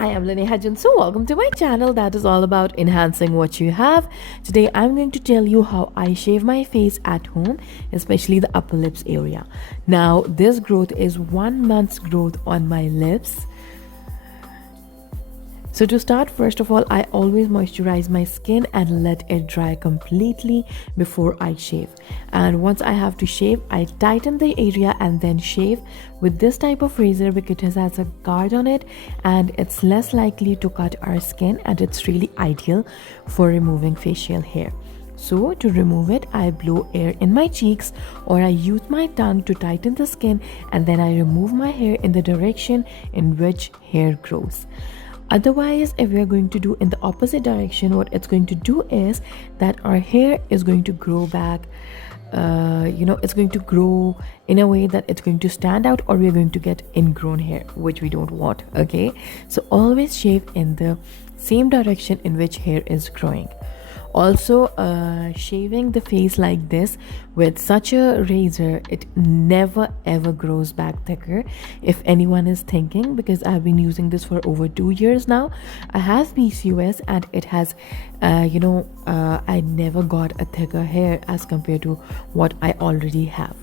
I am Lineha, so welcome to my channel that is all about enhancing what you have. Today I'm going to tell you how I shave my face at home, especially the upper lips area. Now this growth is 1 month's growth on my lips. So to start, first of all, I always moisturize my skin and let it dry completely before I shave. And once I have to shave, I tighten the area and then shave with this type of razor because it has a guard on it and it's less likely to cut our skin, and it's really ideal for removing facial hair. So to remove it, I blow air in my cheeks or I use my tongue to tighten the skin, and then I remove my hair in the direction in which hair grows. Otherwise, if we are going to do in the opposite direction, what it's going to do is that our hair is going to grow back, it's going to grow in a way that it's going to stand out, or we're going to get ingrown hair, which we don't want. Okay, so always shave in the same direction in which hair is growing. Also, shaving the face like this with such a razor, it never ever grows back thicker, if anyone is thinking, because I've been using this for over 2 years now. I have PCOS and it has I never got a thicker hair as compared to what I already have.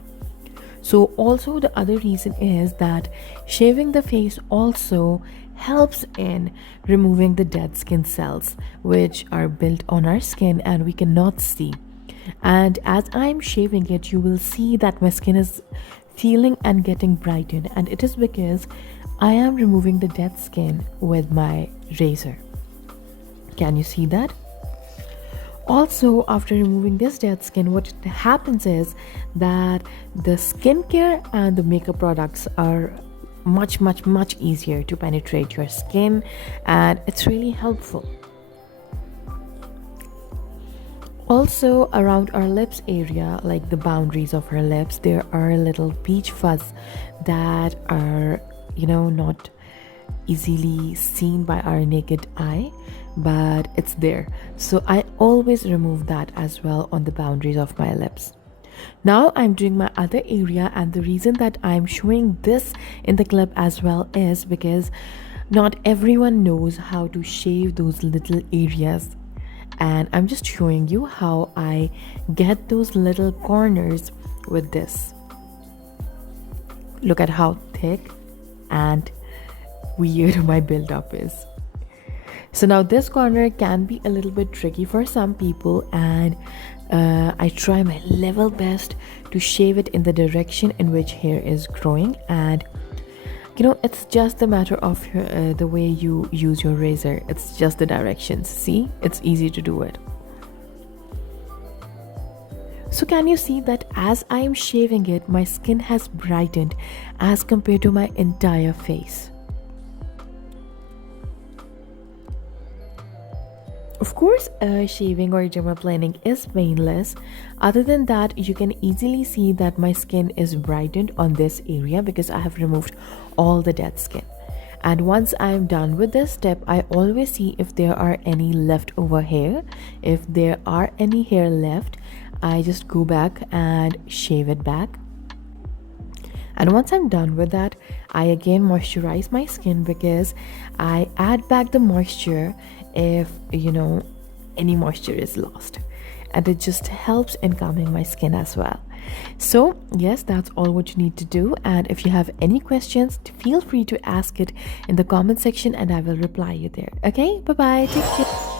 So also the other reason is that shaving the face also helps in removing the dead skin cells which are built on our skin and we cannot see. And as I'm shaving it, you will see that my skin is feeling and getting brightened, and it is because I am removing the dead skin with my razor. Can you see that? Also, after removing this dead skin, what happens is that the skincare and the makeup products are much easier to penetrate your skin, and it's really helpful. Also, around our lips area, like the boundaries of our lips, there are little peach fuzz that are not easily seen by our naked eye, but it's there. So I always remove that as well on the boundaries of my lips. Now I'm doing my other area, and the reason that I'm showing this in the clip as well is because not everyone knows how to shave those little areas, and I'm just showing you how I get those little corners with this. Look at how thick and weird my build-up is. So now this corner can be a little bit tricky for some people, and I try my level best to shave it in the direction in which hair is growing. And it's just a matter of the way you use your razor. It's just the directions. See, it's easy to do it. So can you see that as I am shaving it, my skin has brightened as compared to my entire face. Of course, shaving or dermaplaning is painless. Other than that, you can easily see that my skin is brightened on this area because I have removed all the dead skin. And once I am done with this step, I always see if there are any leftover hair. If there are any hair left, I just go back and shave it back. And once I'm done with that, I again moisturize my skin because I add back the moisture if any moisture is lost, and it just helps in calming my skin as well. So yes, that's all what you need to do, and if you have any questions, feel free to ask it in the comment section and I will reply you there. Okay, bye bye, take care.